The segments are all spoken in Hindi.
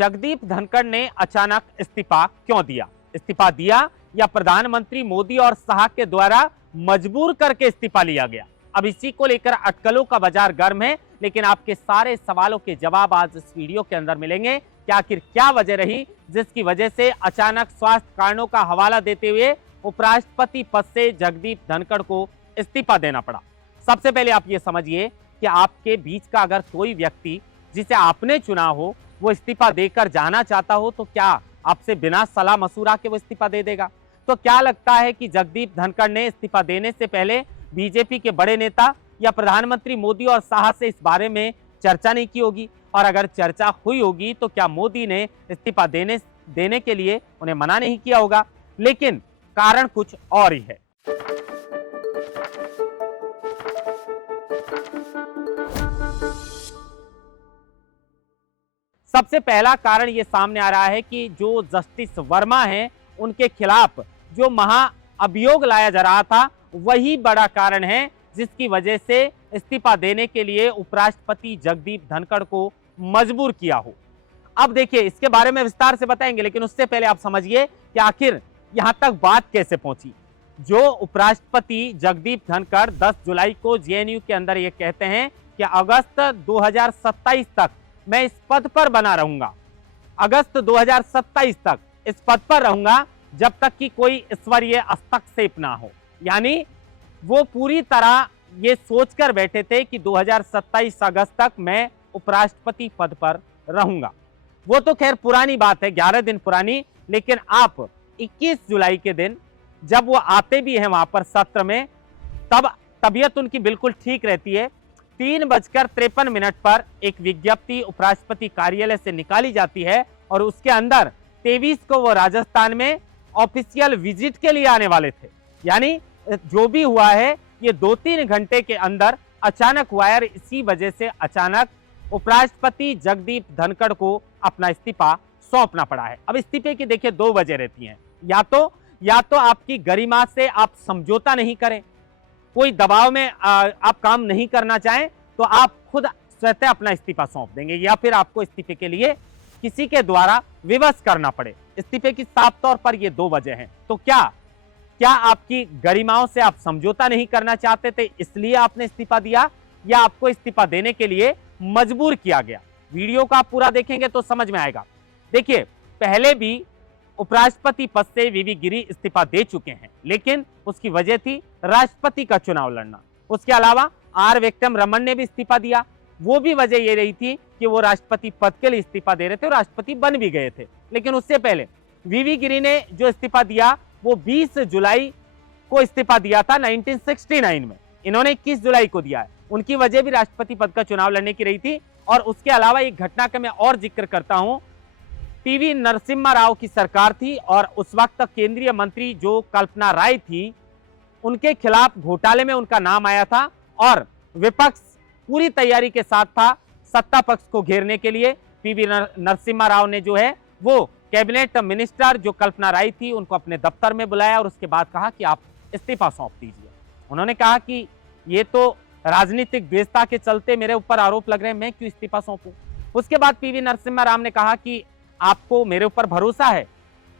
जगदीप धनखड़ ने अचानक इस्तीफा क्यों दिया? इस्तीफा दिया या प्रधानमंत्री मोदी और शाह के द्वारा मजबूर करके इस्तीफा लिया गया? अब इसी को लेकर अटकलों का बाजार गर्म है, लेकिन आपके सारे सवालों के जवाब आज इस वीडियो के अंदर मिलेंगे कि आखिर क्या वजह रही जिसकी वजह से अचानक स्वास्थ्य कारणों का हवाला देते हुए उपराष्ट्रपति पद से जगदीप धनखड़ को इस्तीफा देना पड़ा। सबसे पहले आप ये समझिए कि आपके बीच का अगर कोई व्यक्ति जिसे आपने चुना हो वो इस्तीफा देकर जाना चाहता हो तो क्या आपसे बिना सलाह मशूरा के वो इस्तीफा दे देगा? तो क्या लगता है कि जगदीप धनखड़ ने इस्तीफा देने से पहले बीजेपी के बड़े नेता या प्रधानमंत्री मोदी और शाह से इस बारे में चर्चा नहीं की होगी? और अगर चर्चा हुई होगी तो क्या मोदी ने इस्तीफा देने के लिए उन्हें मना नहीं किया होगा? लेकिन कारण कुछ और ही है। सबसे पहला कारण यह सामने आ रहा है कि जो जस्टिस वर्मा हैं उनके खिलाफ जो महाअभियोग लाया जा रहा था वही बड़ा कारण है जिसकी वजह से इस्तीफा देने के लिए उपराष्ट्रपति जगदीप धनखड़ को मजबूर किया हो। अब देखिए इसके बारे में विस्तार से बताएंगे, लेकिन उससे पहले आप समझिए कि आखिर यहां तक बात कैसे पहुंची। जो उपराष्ट्रपति जगदीप धनखड़ 10 जुलाई को जेएनयू के अंदर ये कहते हैं कि अगस्त 2027 तक मैं इस पद पर बना रहूंगा, अगस्त 2027 तक इस पद पर रहूंगा जब तक कि कोई ईश्वरीय हस्तक्षेप ना हो। यानी वो पूरी तरह ये सोचकर बैठे थे कि 2027 अगस्त तक मैं उपराष्ट्रपति पद पर रहूंगा। वो तो खैर पुरानी बात है, 11 दिन पुरानी, लेकिन आप 21 जुलाई के दिन जब वो आते भी हैं वहां पर सत्र में, तब तबीयत उनकी बिल्कुल ठीक रहती है। 3:53 पर एक विज्ञप्ति उपराष्ट्रपति कार्यालय से निकाली जाती है और उसके अंदर 23 को वो राजस्थान में ऑफिशियल विजिट के लिए आने वाले थे। यानी जो भी हुआ है ये 2-3 घंटे के अंदर अचानक हुआ है। इसी वजह से अचानक उपराष्ट्रपति जगदीप धनखड़ को अपना इस्तीफा सौंपना पड़ा है। अब इस्तीफे की देखिए 2 वजह रहती हैं, या तो आपकी गरिमा से आप समझौता नहीं करें, कोई दबाव में आप काम नहीं करना चाहें तो आप खुद स्वतः अपना इस्तीफा सौंप देंगे, या फिर आपको इस्तीफे के लिए किसी के द्वारा विवश करना पड़े। इस्तीफे की साफ तौर पर ये 2 वजह हैं। तो क्या आपकी गरिमाओं से आप समझौता नहीं करना चाहते थे इसलिए आपने इस्तीफा दिया, या आपको इस्तीफा देने के लिए मजबूर किया गया? वीडियो को आप पूरा देखेंगे तो समझ में आएगा। देखिए पहले भी उपराष्ट्रपति पद से वीवी गिरी इस्तीफा दे चुके हैं, लेकिन उसकी वजह थी राष्ट्रपति का चुनाव लड़ना। उसके अलावा आर वेंकटम रमन ने भी इस्तीफा दिया, वो भी वजह ये रही थी कि वो राष्ट्रपति पद के लिए इस्तीफा दे रहे थे और राष्ट्रपति बन भी गए थे। लेकिन उससे पहले वीवी गिरी ने जो इस्तीफा दिया वो 20 जुलाई को इस्तीफा दिया था 1969 में, इन्होंने 21 जुलाई को दिया है। उनकी वजह भी राष्ट्रपति पद का चुनाव लड़ने की रही थी। और उसके अलावा एक घटना का मैं और जिक्र करता हूं, पीवी नरसिम्हा राव की सरकार थी और उस वक्त केंद्रीय मंत्री जो कल्पना राय थी उनके खिलाफ घोटाले में उनका नाम आया था और विपक्ष पूरी तैयारी के साथ था सत्ता पक्ष को घेरने के लिए। पीवी नरसिम्हा राव ने जो है वो कैबिनेट मिनिस्टर जो कल्पना राय थी उनको अपने दफ्तर में बुलाया और उसके बाद कहा कि आप इस्तीफा सौंप दीजिए। उन्होंने कहा कि ये तो राजनीतिक द्वेषता के चलते मेरे ऊपर आरोप लग रहे हैं, मैं क्यों इस्तीफा सौंपूं। उसके बाद पीवी नरसिम्हा राव ने कहा कि आपको मेरे ऊपर भरोसा है,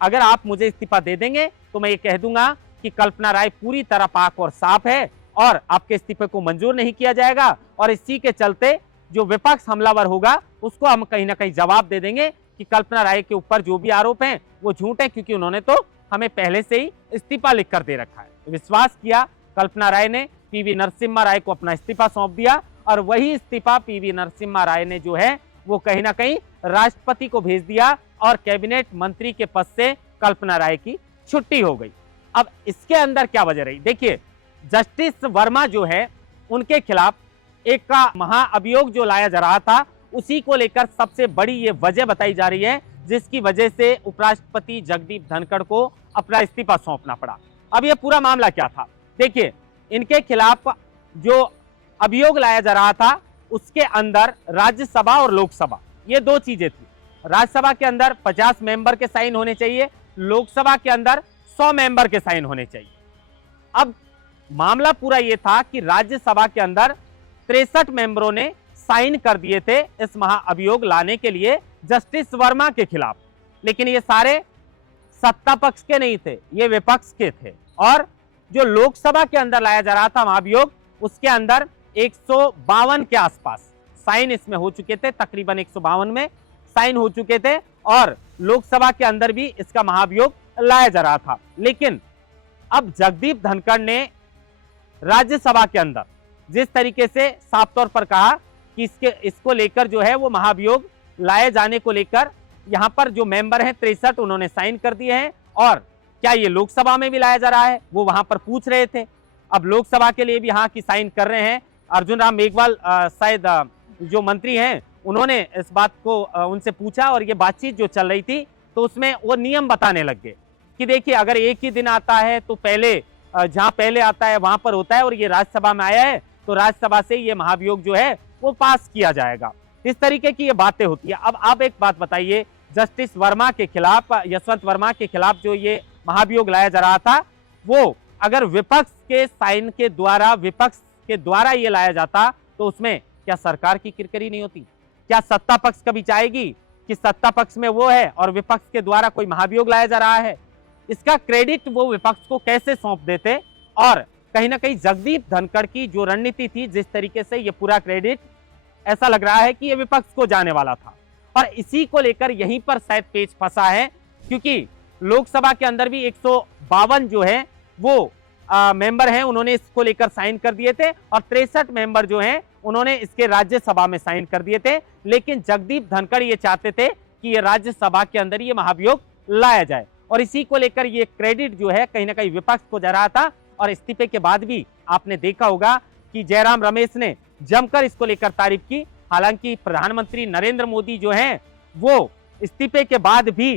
अगर आप मुझे इस्तीफा दे देंगे तो मैं ये कह दूंगा कि कल्पना राय पूरी तरह पाक और साफ है और आपके इस्तीफे को मंजूर नहीं किया जाएगा, और इसी के चलते जो विपक्ष हमलावर होगा उसको हम कहीं ना कहीं जवाब दे देंगे कि कल्पना राय के ऊपर जो भी आरोप हैं वो झूठ है, क्योंकि उन्होंने तो हमें पहले से ही इस्तीफा लिख कर दे रखा है। विश्वास किया, कल्पना राय ने पीवी नरसिम्हा राय को अपना इस्तीफा सौंप दिया और वही इस्तीफा पीवी नरसिम्हा राय ने जो है वो कहीं ना कहीं राष्ट्रपति को भेज दिया और कैबिनेट मंत्री के पद से कल्पना राय की छुट्टी हो गई। अब इसके अंदर क्या वजह रही? देखिए जस्टिस वर्मा जो है उनके खिलाफ एक का महाअभियोग जो लाया जा रहा था उसी को लेकर सबसे बड़ी ये वजह बताई जा रही है जिसकी वजह से उपराष्ट्रपति जगदीप धनखड़ को अपना इस्तीफा सौंपना पड़ा। अब ये पूरा मामला क्या था? देखिए इनके खिलाफ जो अभियोग लाया जा रहा था उसके अंदर राज्यसभा और लोकसभा ये 2 चीजें थी। राज्यसभा के अंदर 50 मेंबर के साइन होने चाहिए, लोकसभा के अंदर 100 मेंबर के साइन होने चाहिए। अब मामला पूरा ये था कि राज्यसभा के अंदर 63 मेंबरों ने साइन कर दिए थे इस महाअभियोग लाने के लिए जस्टिस वर्मा के खिलाफ, लेकिन ये सारे सत्ता पक्ष के नहीं थे, ये विपक्ष के थे। और जो लोकसभा के अंदर लाया जा रहा था महाभियोग, उसके अंदर 152 के आसपास साइन इसमें हो चुके थे, तकरीबन 152 में साइन हो चुके थे, और लोकसभा के अंदर भी इसका महाभियोग लाया जा रहा था। लेकिन अब जगदीप धनखड़ ने राज्यसभा के अंदर जिस तरीके से साफ तौर पर कहा कि इसको लेकर जो है वो महाभियोग लाए जाने को लेकर यहां पर जो मेंबर हैं 63 उन्होंने साइन कर दिए हैं, और क्या ये लोकसभा में भी लाया जा रहा है, वो वहां पर पूछ रहे थे। अब लोकसभा के लिए भी यहाँ की साइन कर रहे हैं। अर्जुन राम मेघवाल शायद जो मंत्री हैं उन्होंने इस बात को उनसे पूछा, और ये बातचीत जो चल रही थी तो उसमें वो नियम बताने लग गए कि देखिए अगर एक ही दिन आता है तो पहले जहां पहले आता है वहां पर होता है, और ये राज्यसभा में आया है तो राज्यसभा से ये महाभियोग जो है वो पास किया जाएगा। इस तरीके की ये बातें होती है। अब आप एक बात बताइए, जस्टिस वर्मा के खिलाफ, यशवंत वर्मा के खिलाफ जो ये महाभियोग लाया जा रहा था, वो अगर विपक्ष के साइन के द्वारा, विपक्ष के द्वारा ये लाया जाता तो उसमें क्या सरकार की किरकिरी नहीं होती? क्या सत्ता पक्ष कभी चाहेगी कि सत्ता पक्ष में वो है और विपक्ष के द्वारा कोई महाभियोग लाया जा रहा है? इसका क्रेडिट वो विपक्ष को कैसे सौंप देते? और कहीं ना कहीं जगदीप धनखड़ की जो रणनीति थी, जिस तरीके से ये पूरा क्रेडिट ऐसा लग रहा है कि ये विपक्ष को जाने वाला था, और इसी को लेकर यहीं पर शायद पेच फंसा है, क्योंकि लोकसभा के अंदर भी 152 जो है वो मेंबर हैं, उन्होंने इसको लेकर साइन कर दिए थे, और 63 मेंबर जो हैं उन्होंने इसके राज्यसभा में साइन कर दिए थे। लेकिन जगदीप धनखड़ ये चाहते थे कि ये राज्यसभा के अंदर ये महाभियोग लाया जाए, और इसी को लेकर ये क्रेडिट जो है कहीं ना कहीं विपक्ष को जा रहा था। और इस्तीफे के बाद भी आपने देखा होगा कि जयराम रमेश ने जमकर इसको लेकर तारीफ की। हालांकि प्रधानमंत्री नरेंद्र मोदी जो हैं वो इस्तीफे के बाद भी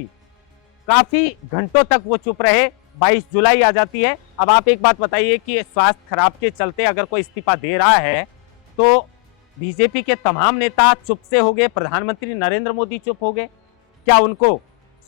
काफी घंटों तक वो चुप रहे। 22 जुलाई आ जाती है। अब आप एक बात बताइए कि स्वास्थ्य खराब के चलते अगर कोई इस्तीफा दे रहा है तो बीजेपी के तमाम नेता चुप से हो गए, प्रधानमंत्री नरेंद्र मोदी चुप हो गए। क्या उनको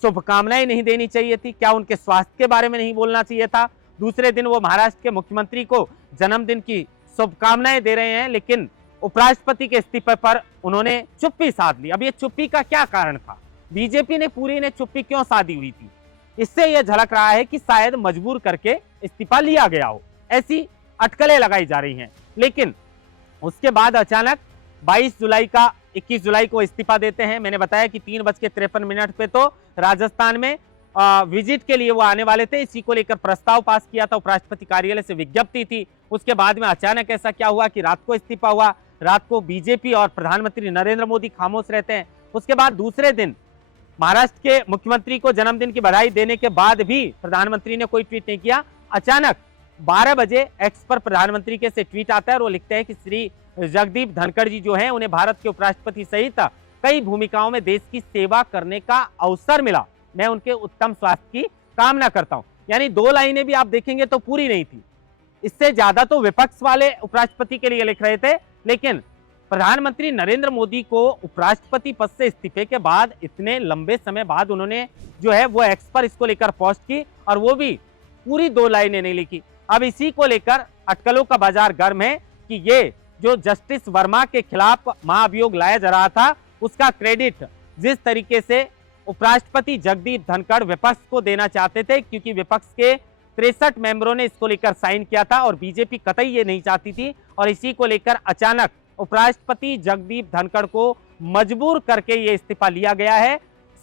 शुभकामनाएं नहीं देनी चाहिए थी? क्या उनके स्वास्थ्य के बारे में नहीं बोलना चाहिए था? दूसरे दिन वो महाराष्ट्र के मुख्यमंत्री को जन्मदिन की शुभकामनाएं दे रहे हैं, लेकिन उपराष्ट्रपति के इस्तीफे पर उन्होंने चुप्पी साध ली। अब ये चुप्पी का क्या कारण था? बीजेपी ने पूरी ने चुप्पी क्यों साधी हुई थी? इससे यह झलक रहा है कि शायद मजबूर करके इस्तीफा लिया गया हो, ऐसी अटकलें लगाई जा रही हैं। लेकिन उसके बाद अचानक 22 जुलाई का 21 जुलाई को इस्तीफा देते हैं। मैंने बताया कि 3:53 पे तो राजस्थान में विजिट के लिए वो आने वाले थे। इसी को लेकर प्रस्ताव पास किया था, उपराष्ट्रपति कार्यालय से विज्ञप्ति थी। उसके बाद में अचानक ऐसा क्या हुआ कि रात को इस्तीफा हुआ। रात को बीजेपी और प्रधानमंत्री नरेंद्र मोदी खामोश रहते हैं। उसके बाद दूसरे दिन महाराष्ट्र के मुख्यमंत्री को जन्मदिन की बधाई देने के बाद भी प्रधानमंत्री ने कोई ट्वीट नहीं किया। अचानक 12 बजे एक्स पर प्रधानमंत्री के से ट्वीट आता है और वो लिखते हैं कि श्री जगदीप धनखड़ जी जो हैं उन्हें भारत के उपराष्ट्रपति सहित कई भूमिकाओं में देश की सेवा करने का अवसर मिला। मैं उनके उत्तम स्वास्थ्य की कामना करता हूं। यानी 2 लाइनें भी आप देखेंगे तो पूरी नहीं थी। इससे ज्यादा तो विपक्ष वाले उपराष्ट्रपति के लिए लिख रहे थे, लेकिन प्रधानमंत्री नरेंद्र मोदी को उपराष्ट्रपति पद से इस्तीफे के बाद इतने लंबे समय बाद उन्होंने जो है वो एक्स पर इसको लेकर पोस्ट की, और वो भी पूरी 2 लाइनें नहीं लिखी। अब इसी को लेकर अटकलों का बाजार गर्म है कि ये जो जस्टिस वर्मा के खिलाफ महाभियोग लाया जा रहा था उसका क्रेडिट जिस तरीके से उपराष्ट्रपति जगदीप धनखड़ विपक्ष को देना चाहते थे, क्योंकि विपक्ष के 63 मेंबरों ने इसको लेकर साइन किया था और बीजेपी कतई ये नहीं चाहती थी, और इसी को लेकर अचानक उपराष्ट्रपति जगदीप धनखड़ को मजबूर करके ये इस्तीफा लिया गया है।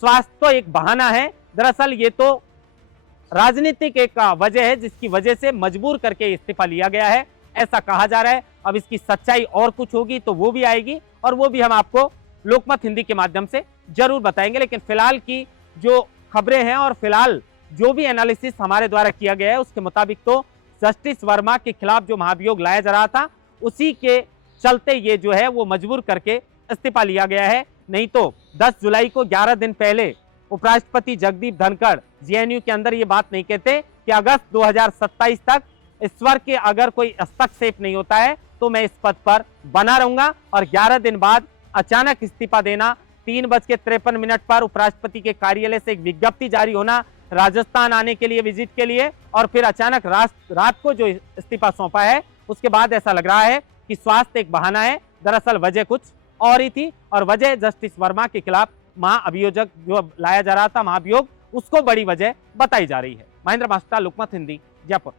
स्वास्थ्य तो एक बहाना है, दरअसल ये तो राजनीतिक एक वजह है जिसकी वजह से मजबूर करके इस्तीफा लिया गया है, ऐसा कहा जा रहा है। अब इसकी सच्चाई और कुछ होगी तो वो भी आएगी, और वो भी हम आपको लोकमत हिंदी के माध्यम से जरूर बताएंगे। लेकिन फिलहाल की जो खबरें हैं और फिलहाल जो भी एनालिसिस हमारे द्वारा किया गया है उसके मुताबिक तो जस्टिस वर्मा के खिलाफ जो महाभियोग लाया जा रहा था उसी के चलते ये जो है वो मजबूर करके इस्तीफा लिया गया है। नहीं तो 10 जुलाई को 11 दिन पहले उपराष्ट्रपति जगदीप धनखड़ जेएनयू के अंदर ये बात नहीं कहते कि अगस्त 2027 तक ईश्वर के अगर कोई हस्तक्षेप नहीं होता है तो मैं इस पद पर बना रहूंगा। और 11 दिन बाद अचानक इस्तीफा देना, 3:53 पर उपराष्ट्रपति के कार्यालय से एक विज्ञप्ति जारी होना राजस्थान आने के लिए, विजिट के लिए, और फिर अचानक रात को जो इस्तीफा सौंपा है उसके बाद ऐसा लग रहा है कि स्वास्थ्य एक बहाना है। दरअसल वजह कुछ और ही थी, और वजह जस्टिस वर्मा के खिलाफ महाअभियोजक जो लाया जा रहा था, महाभियोग, उसको बड़ी वजह बताई जा रही है। महेंद्र मास्टा, लोकमत हिंदी, जयपुर।